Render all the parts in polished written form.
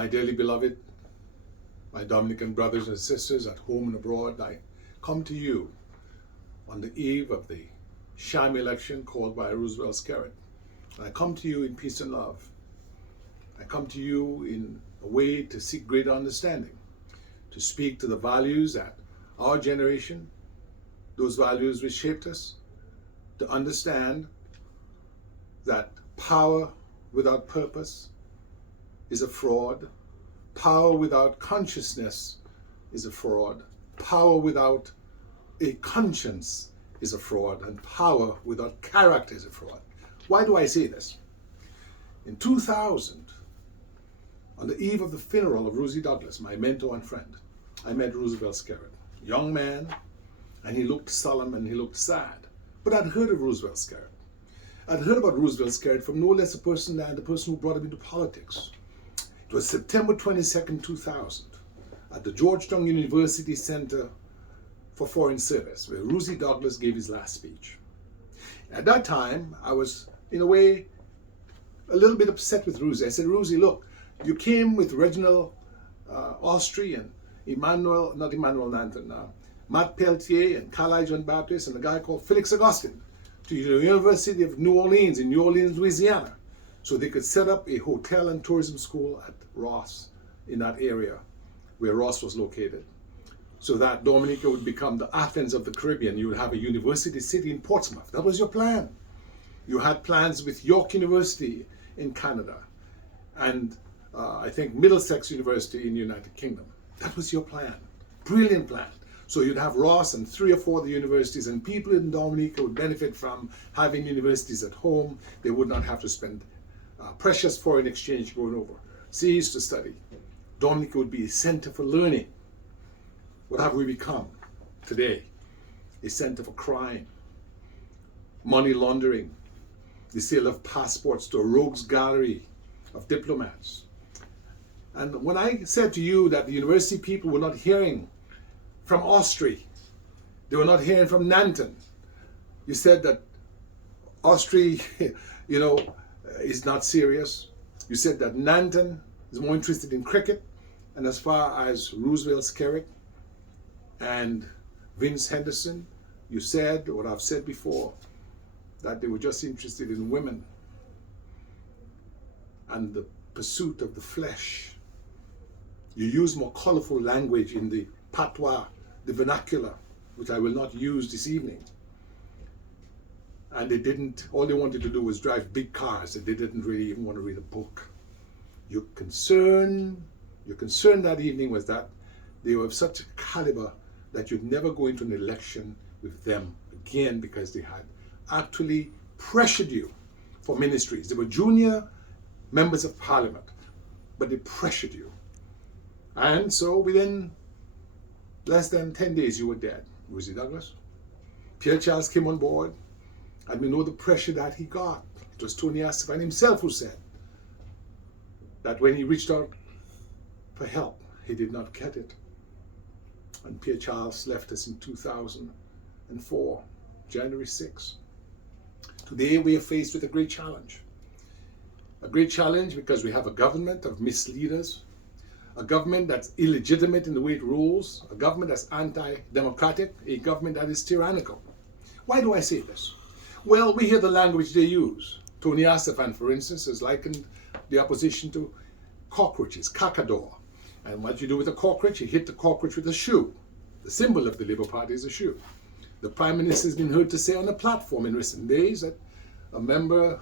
My dearly beloved, my Dominican brothers and sisters at home and abroad, I come to you on the eve of the Sham election called by Roosevelt Skerrit. And I come to you in peace and love. I come to you in a way to seek greater understanding, to speak to the values that our generation, those values which shaped us, to understand that power without purpose is a fraud. Power without consciousness is a fraud. Power without a conscience is a fraud. And power without character is a fraud. Why do I say this? In 2000, on the eve of the funeral of Rosie Douglas, my mentor and friend, I met Roosevelt Skerrit. Young man, and he looked solemn and he looked sad. But I'd heard of Roosevelt Skerrit. I'd heard about Roosevelt Skerrit from no less a person than the person who brought him into politics. It was September 22nd, 2000, at the Georgetown University Center for Foreign Service, where Rosie Douglas gave his last speech. At that time, I was, in a way, a little bit upset with Rosie. I said, Rosie, look, you came with Reginald Austri and Matt Peltier and Carlisle John Baptist and a guy called Felix Augustine to the University of New Orleans in New Orleans, Louisiana, so they could set up a hotel and tourism school at Ross in that area where Ross was located, so that Dominica would become the Athens of the Caribbean. You would have a university city in Portsmouth. That was your plan. You had plans with York University in Canada and I think Middlesex University in the United Kingdom. That was your plan. Brilliant plan. So you'd have Ross and 3 or 4 of the universities, and people in Dominica would benefit from having universities at home. They would not have to spend precious foreign exchange going overseas to study. Dominica would be a center for learning. What have we become today? A center for crime, money laundering, the sale of passports to a rogues gallery of diplomats. And when I said to you that the university people were not hearing from Austri, they were not hearing from Nanton, you said that Austri, is not serious. You said that Nanton is more interested in cricket. And as far as Roosevelt Skerrit and Vince Henderson, you said what I've said before, that they were just interested in women and the pursuit of the flesh. You use more colorful language in the patois, the vernacular, which I will not use this evening. And all they wanted to do was drive big cars, and they didn't really even want to read a book. Your concern that evening was that they were of such a caliber that you'd never go into an election with them again, because they had actually pressured you for ministries. They were junior members of parliament, but they pressured you. And so within less than 10 days, you were dead. Rosie Douglas. Pierre Charles came on board, and we know the pressure that he got. It was Tony Asifan himself who said that when he reached out for help, he did not get it. And Pierre Charles left us in 2004, January 6. Today we are faced with a great challenge. A great challenge because we have a government of misleaders, a government that's illegitimate in the way it rules, a government that's anti-democratic, a government that is tyrannical. Why do I say this? Well, we hear the language they use. Tony Asifan, for instance, has likened the opposition to cockroaches, cacador. And what you do with a cockroach, you hit the cockroach with a shoe. The symbol of the Labour Party is a shoe. The Prime Minister has been heard to say on a platform in recent days that a member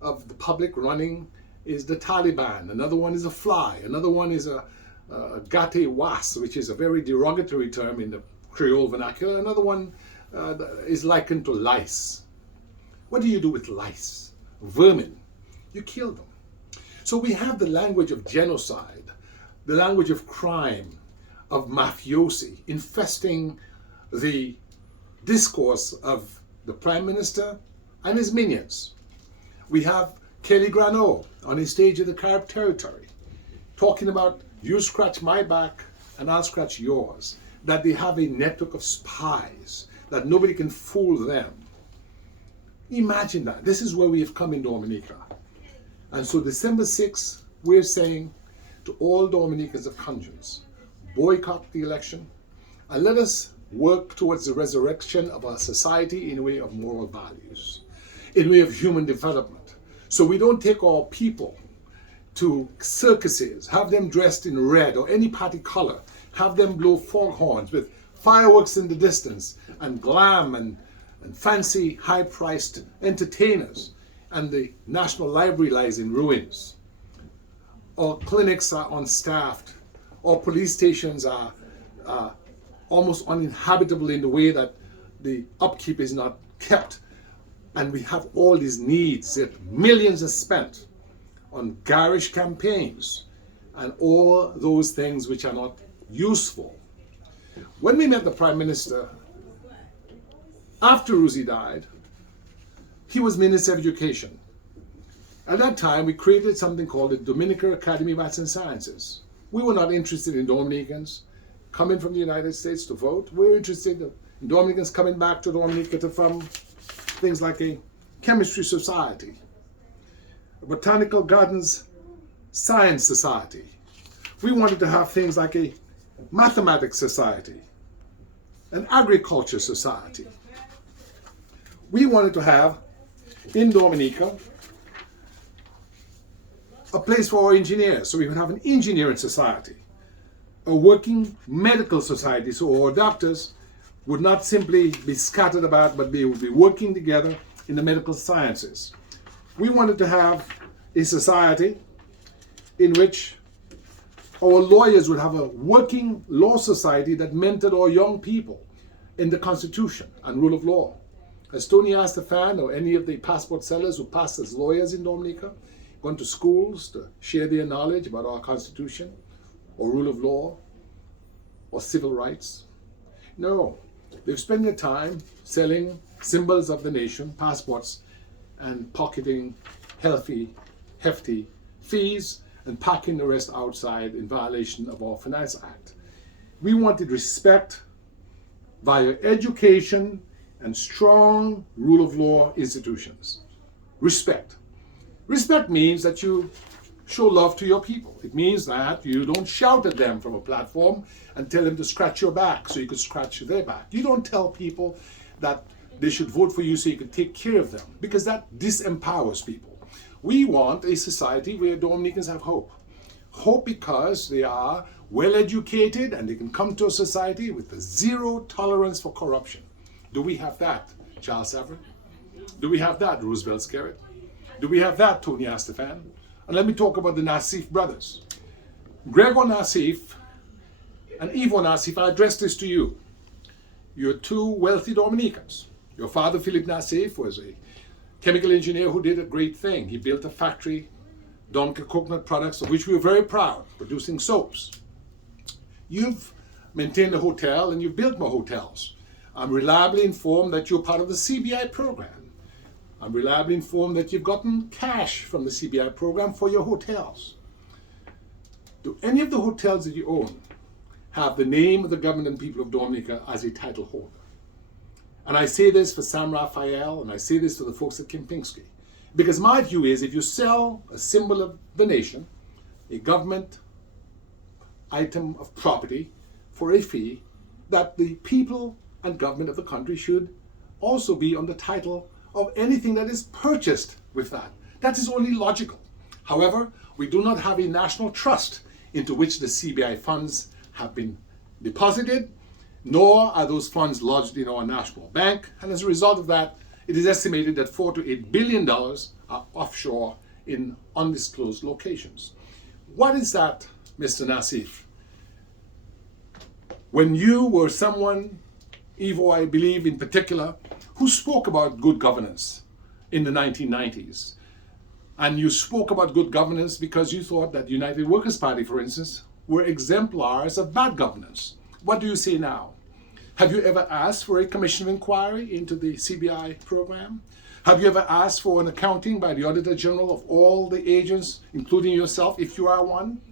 of the public running is the Taliban. Another one is a fly. Another one is a gate was, which is a very derogatory term in the Creole vernacular. Another one is likened to lice. What do you do with lice? Vermin. You kill them. So we have the language of genocide, the language of crime, of mafiosi, infesting the discourse of the Prime Minister and his minions. We have Kelly Grano on his stage of the Carib territory talking about you scratch my back and I'll scratch yours, that they have a network of spies, that nobody can fool them. Imagine that. This is where we have come in Dominica. And so December 6th, we're saying to all Dominicans of conscience, boycott the election, and let us work towards the resurrection of our society in a way of moral values, in a way of human development. So we don't take our people to circuses, have them dressed in red or any party color, have them blow foghorns with fireworks in the distance and glam and fancy high-priced entertainers, and the National Library lies in ruins. Our clinics are unstaffed. Our police stations are almost uninhabitable in the way that the upkeep is not kept. And we have all these needs that millions are spent on garish campaigns and all those things which are not useful. When we met the Prime Minister, after Ruzi died, he was Minister of Education. At that time, we created something called the Dominica Academy of Arts and Sciences. We were not interested in Dominicans coming from the United States to vote. We were interested in Dominicans coming back to Dominica to form things like a chemistry society, a botanical gardens science society. We wanted to have things like a mathematics society, an agriculture society. We wanted to have in Dominica a place for our engineers, so we would have an engineering society, a working medical society, so our doctors would not simply be scattered about, but they would be working together in the medical sciences. We wanted to have a society in which our lawyers would have a working law society that mentored our young people in the Constitution and rule of law. As Tony Astafan or any of the passport sellers who passed as lawyers in Dominica, gone to schools to share their knowledge about our Constitution or rule of law or civil rights? No, they've spent their time selling symbols of the nation, passports, and pocketing hefty fees and packing the rest outside in violation of our Finance Act. We wanted respect via education and strong rule of law institutions. Respect. Respect means that you show love to your people. It means that you don't shout at them from a platform and tell them to scratch your back so you could scratch their back. You don't tell people that they should vote for you so you can take care of them, because that disempowers people. We want a society where Dominicans have hope. Hope because they are well educated and they can come to a society with a zero tolerance for corruption. Do we have that, Charles Severin? Do we have that, Roosevelt Skerrit? Do we have that, Tony Astafan? And let me talk about the Nassif brothers. Gregor Nassif and Ivo Nassif, I address this to you. You're two wealthy Dominicans. Your father, Philip Nassif, was a chemical engineer who did a great thing. He built a factory, Dominica coconut products, of which we were very proud, producing soaps. You've maintained a hotel and you've built more hotels. I'm reliably informed that you're part of the CBI program. I'm reliably informed that you've gotten cash from the CBI program for your hotels. Do any of the hotels that you own have the name of the government and people of Dominica as a title holder? And I say this for Sam Raphael, and I say this for the folks at Kempinski, because my view is if you sell a symbol of the nation, a government item of property for a fee, that the people and government of the country should also be on the title of anything that is purchased with that. That is only logical. However, we do not have a national trust into which the CBI funds have been deposited, nor are those funds lodged in our national bank. And as a result of that, it is estimated that $4 to $8 billion are offshore in undisclosed locations. What is that, Mr. Nassif? When you were someone, Ivo, I believe in particular, who spoke about good governance in the 1990s, and you spoke about good governance because you thought that the United Workers' Party, for instance, were exemplars of bad governance. What do you say now? Have you ever asked for a commission of inquiry into the CBI program? Have you ever asked for an accounting by the Auditor General of all the agents, including yourself, if you are one?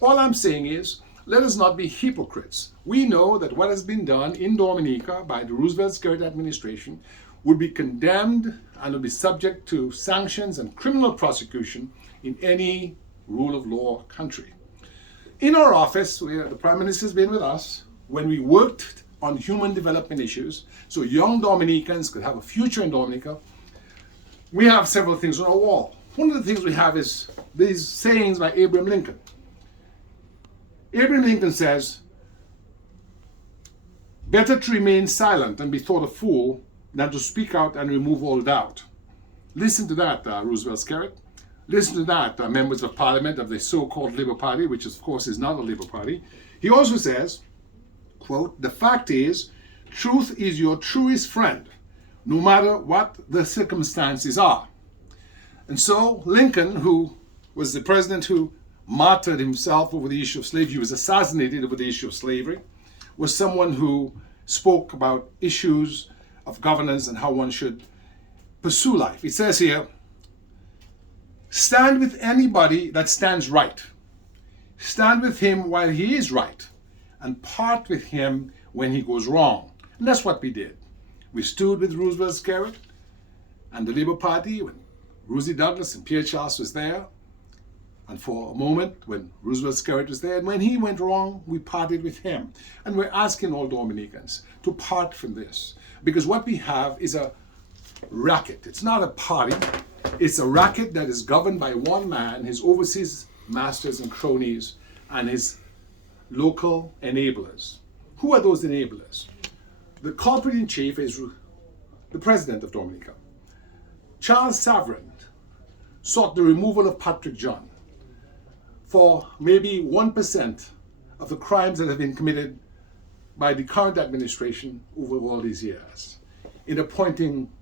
All I'm saying is, let us not be hypocrites. We know that what has been done in Dominica by the Roosevelt Skerrit administration would be condemned and would be subject to sanctions and criminal prosecution in any rule of law country. In our office, where the Prime Minister's been with us, when we worked on human development issues, so young Dominicans could have a future in Dominica, we have several things on our wall. One of the things we have is these sayings by Abraham Lincoln. Abraham Lincoln says, "Better to remain silent and be thought a fool than to speak out and remove all doubt." Listen to that, Roosevelt Skerrit. Listen to that, members of Parliament of the so-called Labour Party, which of course is not a Labour Party. He also says, quote, "The fact is, truth is your truest friend, no matter what the circumstances are." And so Lincoln, who was the president who martyred himself over the issue of slavery, he was assassinated over the issue of slavery, was someone who spoke about issues of governance and how one should pursue life. It says here, "Stand with anybody that stands right. Stand with him while he is right, and part with him when he goes wrong." And that's what we did. We stood with Roosevelt Skerrit and the Labour Party when Rosie Douglas and Pierre Charles was there. And for a moment, when Roosevelt Skerrit was there, and when he went wrong, we parted with him. And we're asking all Dominicans to part from this. Because what we have is a racket. It's not a party. It's a racket that is governed by one man, his overseas masters and cronies, and his local enablers. Who are those enablers? The culprit in chief is the president of Dominica. Charles Savarin sought the removal of Patrick John for maybe 1% of the crimes that have been committed by the current administration over all these years, in appointing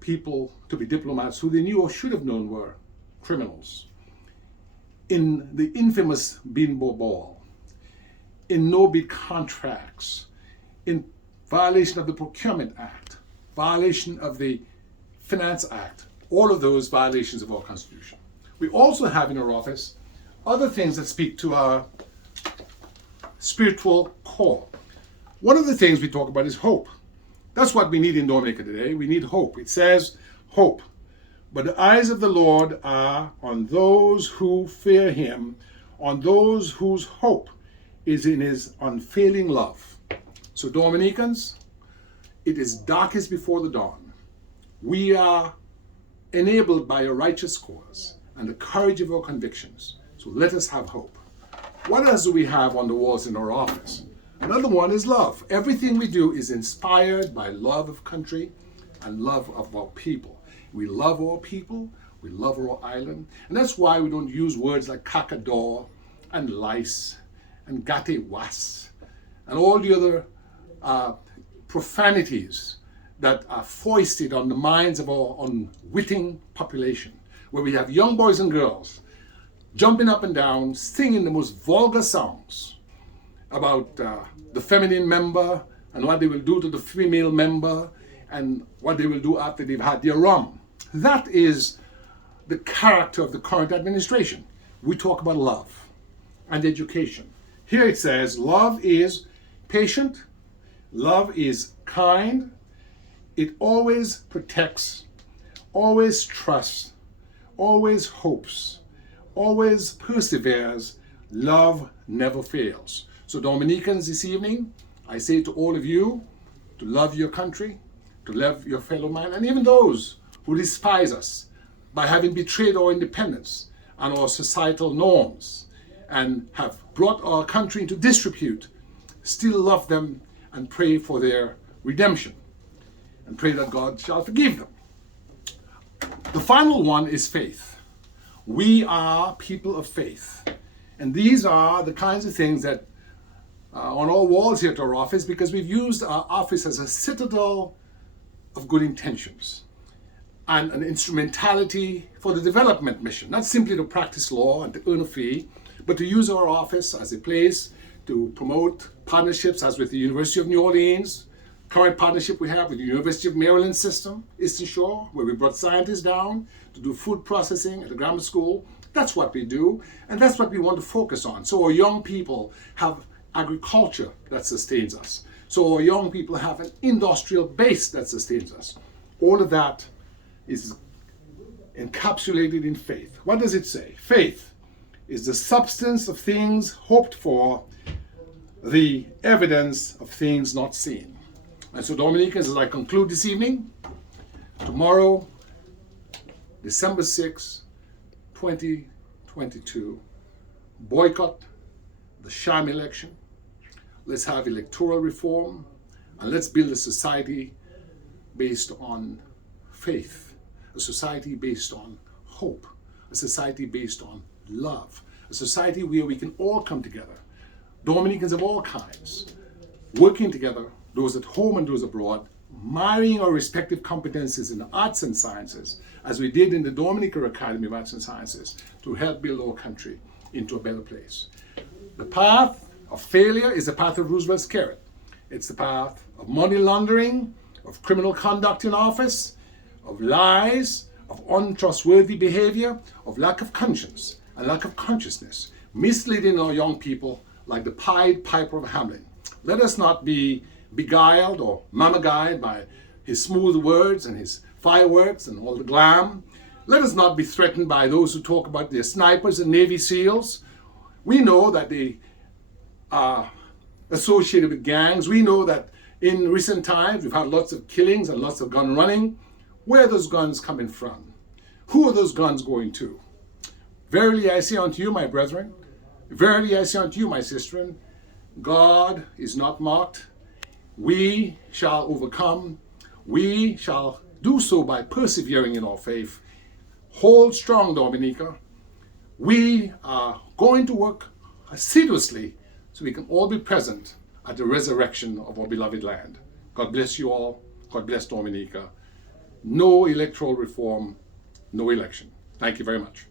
people to be diplomats who they knew or should have known were criminals, in the infamous Beanbo Ball, in no-bid contracts, in violation of the Procurement Act, violation of the Finance Act, all of those violations of our Constitution. We also have in our office other things that speak to our spiritual core. One of the things we talk about is hope. That's what we need in Dominica today. We need hope. It says hope. "But the eyes of the Lord are on those who fear him, on those whose hope is in his unfailing love." So Dominicans, it is darkest before the dawn. We are enabled by a righteous cause and the courage of our convictions. So let us have hope. What else do we have on the walls in our office? Another one is love. Everything we do is inspired by love of country and love of our people. We love our people, we love our island, and that's why we don't use words like kakador and lice and gate was and all the other profanities that are foisted on the minds of our unwitting population, where we have young boys and girls jumping up and down, singing the most vulgar songs about the feminine member and what they will do to the female member and what they will do after they've had their rum. That is the character of the current administration. We talk about love and education. Here it says, love is patient, love is kind, it always protects, always trusts, always hopes, always perseveres, love never fails. So Dominicans, this evening, I say to all of you to love your country, to love your fellow man, and even those who despise us by having betrayed our independence and our societal norms and have brought our country into disrepute, still love them and pray for their redemption and pray that God shall forgive them. The final one is faith. We are people of faith. And these are the kinds of things that on our walls here at our office, because we've used our office as a citadel of good intentions and an instrumentality for the development mission, not simply to practice law and to earn a fee, but to use our office as a place to promote partnerships, as with the University of New Orleans, current partnership we have with the University of Maryland system, Eastern Shore, where we brought scientists down to do food processing at the grammar school. That's what we do, and that's what we want to focus on. So our young people have agriculture that sustains us. So our young people have an industrial base that sustains us. All of that is encapsulated in faith. What does it say? Faith is the substance of things hoped for, the evidence of things not seen. And so, Dominica, as I conclude this evening, tomorrow, December 6, 2022, boycott the Sham election. Let's have electoral reform, and let's build a society based on faith, a society based on hope, a society based on love, a society where we can all come together, Dominicans of all kinds, working together, those at home and those abroad, marrying our respective competencies in the arts and sciences, as we did in the Dominica Academy of Arts and Sciences, to help build our country into a better place. The path of failure is the path of Roosevelt Skerrit. It's the path of money laundering, of criminal conduct in office, of lies, of untrustworthy behavior, of lack of conscience and lack of consciousness, misleading our young people like the Pied Piper of Hamelin. Let us not be beguiled or mamma-guyed by his smooth words and his fireworks and all the glam. Let us not be threatened by those who talk about their snipers and Navy SEALs. We know that they are associated with gangs. We know that in recent times we've had lots of killings and lots of gun running. Where are those guns coming from? Who are those guns going to? Verily I say unto you, my brethren, verily I say unto you, my sisterin, God is not mocked. We shall overcome. We shall do so by persevering in our faith. Hold strong, Dominica. We are going to work assiduously so we can all be present at the resurrection of our beloved land. God bless you all. God bless Dominica. No electoral reform, no election. Thank you very much.